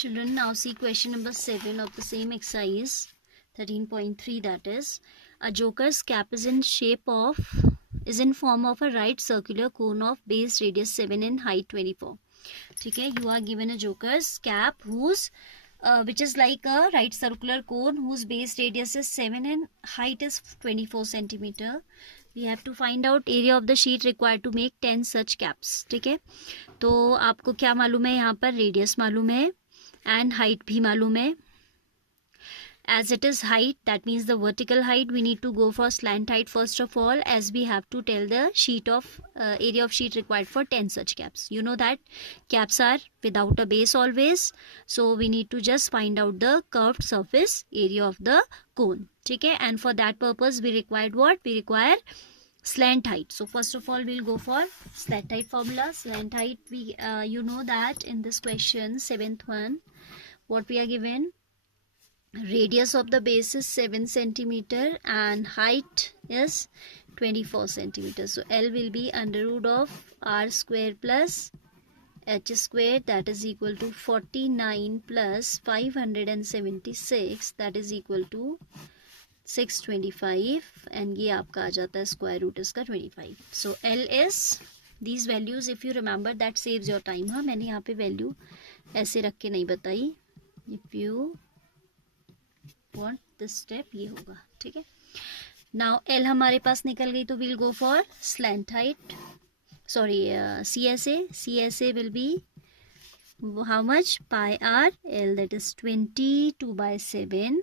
Children, now see question number 7 of the same exercise 13.3, that is a joker's cap is in form of a right circular cone of base radius 7 and height 24. ठीक है, you are given a joker's cap whose which is like a right circular cone whose base radius is 7 and height is 24 centimeter. We have to find out area of the sheet required to make 10 such caps. ठीक है, तो आपको क्या मालूम है, यहाँ पर रेडियस मालूम है and height भी मालूम है. As it is height, that means the vertical height, we need to go for slant height first of all, as we have to tell the sheet of area of sheet required for 10 such caps. You know that caps are without a base always, so we need to just find out the curved surface area of the cone. ठीक है, and for that purpose we required what? We require slant height. So first of all we'll go for slant height formula. Slant height, we you know that in this question 7th one, what we are given, radius of the base is 7 centimeter and height is 24 centimeter. So L will be under root of r square plus h square, that is equal to 49 plus 576, that is equal to 625, and ये आपका आ जाता है square root इसका 25. So L is these values, if you remember, that saves your time. हाँ, मैंने यहाँ पे वैल्यू ऐसे रख के नहीं बताई. If you want this step, ये होगा. ठीक है, now L हमारे पास निकल गई, तो we'll go for slant height, sorry CSA will be how much? Pi r L, that is 22 by 7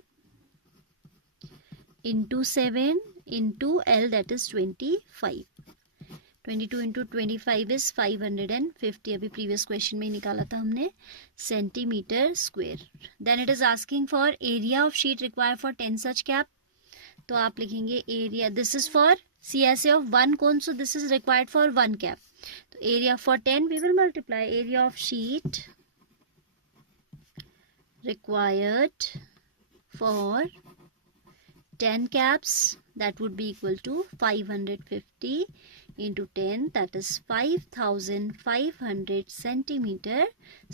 into 7 into L, that is 25. 22 into 25 is 550. अभी प्रीवियस क्वेश्चन में निकाला था हमने, centimetre square. Then it is asking for area of sheet require for 10 such cap. तो आप लिखेंगे area, this is for CSA of 1 cone, so this is required for 1 cap. तो area for 10 we will multiply area of sheet required for 10 caps, that would be equal to 550 into 10, that is 5500 centimeter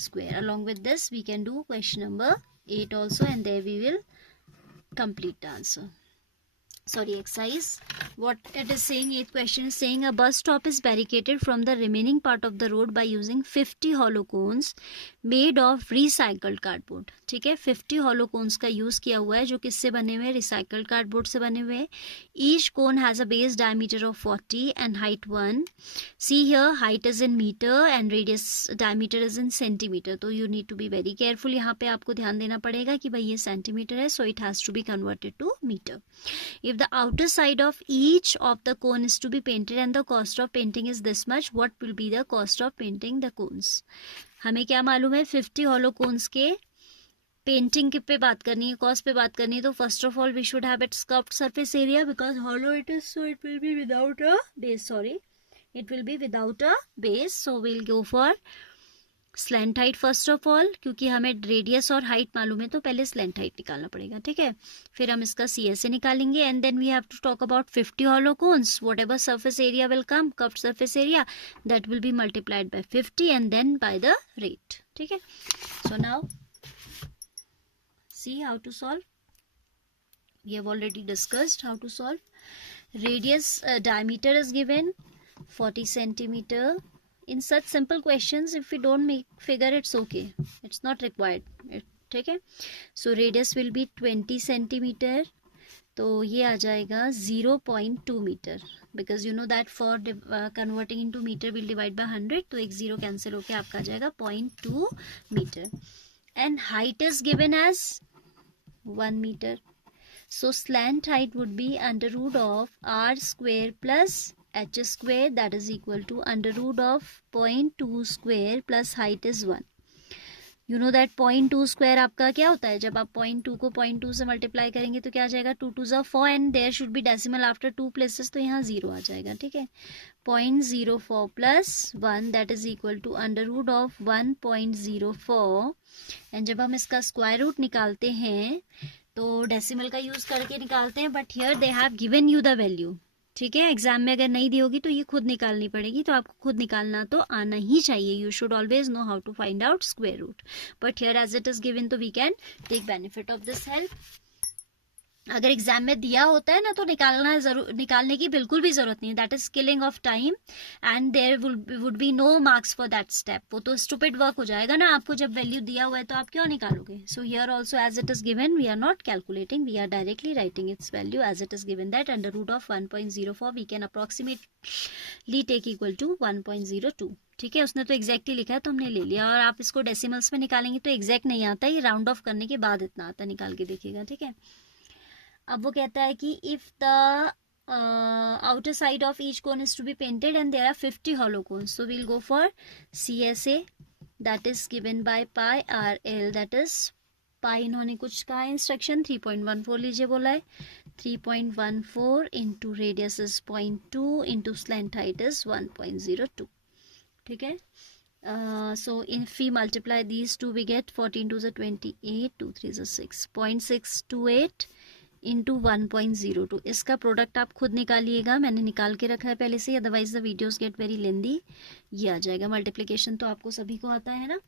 square. Along with this we can do question number 8 also, and there we will complete the answer. Sorry, exercise. What it is saying, 8th question is saying a bus stop is barricaded from the remaining part of the road by using 50 hollow cones made of recycled cardboard. ठीक है, 50 hollow cones का यूज किया हुआ है, जो किससे बने हुए हैं? recycled cardboard से बने हुए हैं. Each cone has a base diameter of 40 and height 1. See here, height is in meter and radius diameter is in centimeter. तो you need to be very careful. यहाँ पे आपको ध्यान देना पड़ेगा कि भाई ये सेंटीमीटर है, so it has to be converted to meter. If the outer side of each of the cone is to be painted and the cost of painting is this much, what will be the cost of painting the cones? हमें क्या मालूम है, 50 hollow cones के पेंटिंग पे बात करनी है, कॉस्ट पे बात करनी है. तो first of all we should have its curved surface area, because hollow it is, so it will be without a base. Sorry, it will be without a base. So we'll go for slant height first of all, क्योंकि हमें रेडियस और हाइट मालूम है, तो पहले slant height निकालना पड़ेगा. ठीक है, फिर हम इसका CSA निकालेंगे, and then we have to talk about 50 hollow cones. Whatever surface area will come, curved surface area, that will be multiplied by 50 and then by the rate. ठीक है, so now see how to solve. We have already discussed how to solve. Radius diameter is given 40 centimeter. In such simple questions, if we don't make figure, it's okay, it's not required. ठीक है, so radius will be 20 centimeter. तो ये आ जाएगा 0.2 metre, because you know that for converting into meter we'll divide by 100, तो एक zero cancel होके आपका आ जाएगा 0.2 metre. and height is given as 1 meter. So slant height would be under root of r square plus h square, that is equal to under root of 0.2 square plus height is 1. You know that 0.2 square आपका क्या होता है, जब आप 0.2 को 0.2 से मल्टीप्लाई करेंगे तो क्या आ जाएगा, 2 2 4 and there should be decimal after 2 places, तो यहाँ 0 आ जाएगा. ठीक है, 0.04 plus 1, that is equal to under root of 1.04. And जब हम इसका स्क्वायर रूट निकालते हैं तो डेसिमल का यूज करके निकालते हैं, but here they have given you the value. ठीक है, एग्जाम में अगर नहीं दी होगी तो ये खुद निकालनी पड़ेगी, तो आपको खुद निकालना तो आना ही चाहिए. You should always know how to find out square root, but here as it is given तो we can take benefit of this help. अगर एग्जाम में दिया होता है ना तो निकालने की बिल्कुल भी जरूरत नहीं है. That is killing of time and there would be no marks for that step. वो तो स्टूपिड वर्क हो जाएगा ना, आपको जब वैल्यू दिया हुआ है तो आप क्यों निकालोगे. So here also as it is given we are not calculating, we are directly writing its value as it is given that under root of 1.04 we can approximately take equal to 1.02. ठीक है, उसने तो एग्जैक्टली लिखा है तो हमने ले लिया. और आप इसको डेसिमल्स में निकालेंगे तो एग्जैक्ट नहीं आता, ये राउंड ऑफ करने के बाद इतना आता, निकाल के देखिएगा. ठीक है, अब वो कहता है कि if the outer side of each cone is to be painted and there are 50 hollow cones, so we'll go for CSA that is given by pi RL, that is pi इन्होंने कुछ कहा इंस्ट्रक्शन 3.14 लीजिए बोला है. 3.14 into radius is 0.2 into slant height is 1.02. ठीक है, so if we multiply these two we get 14 to the 28, 2 3 is 6, 0.628 इंटू 1.02. इसका प्रोडक्ट आप खुद निकालिएगा, मैंने निकाल के रखा है पहले से, otherwise the videos get very lengthy. ये आ जाएगा. मल्टीप्लिकेशन तो आपको सभी को आता है ना.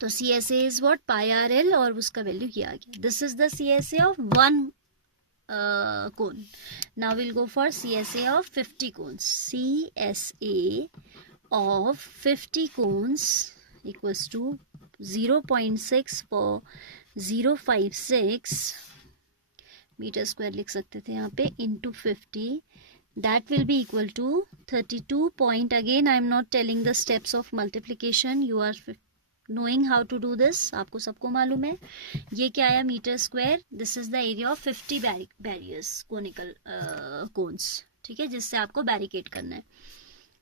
तो CSA is what, pi RL, और उसका वैल्यू ये आ गया. This is the CSA of 1 cone. Now will go for CSA of 50 cones. CSA of 50 cones equals to 0.6456 metre square लिख सकते थे यहाँ पे, into 50. That will be equal to 32 point. Again I am not telling the steps of multiplication, you are knowing how to do this, आपको सबको मालूम है. ये क्या आया, metre square. This is the area of 50 barriers, conical cones. ठीक है, जिससे आपको बैरिकेड करना है.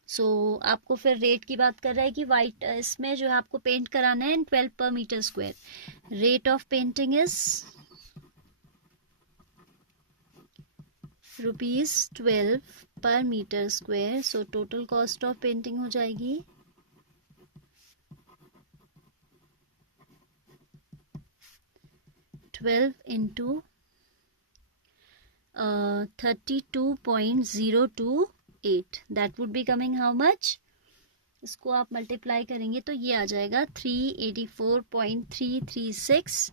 सो आपको फिर रेट की बात कर रहा है कि वाइट इसमें जो है आपको पेंट कराना है 12 per metre square. Rate of painting is ₹12 per metre square. So total cost of painting हो जाएगी 12 into 32.028. That would be coming how much, इसको आप मल्टीप्लाई करेंगे तो ये आ जाएगा 384.336.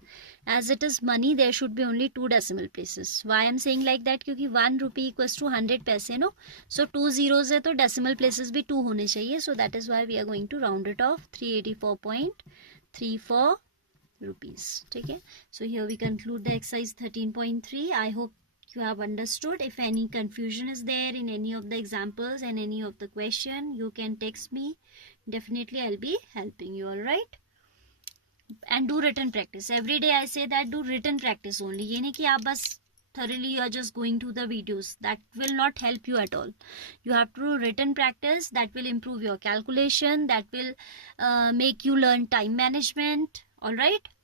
As it is money there should be only 2 decimal places. Why am saying like that, क्योंकि 1 रुपी इक्वल्स टू 100 पैसे नो. सो 2 zeros है तो डेसिमल प्लेसेस भी 2 होने चाहिए. So that is why we are going to round it off 384.34 rupees. ठीक है, so here we conclude the exercise 13.3. I hope you have understood. If any confusion is there in any of the examples and any of the question, you can text me. Definitely I'll be helping you. All right, and do written practice every day. I say that do written practice only. ये नहीं कि आप बस thoroughly you are just going to the videos. That will not help you at all. You have to do written practice. That will improve your calculation. That will make you learn time management. All right.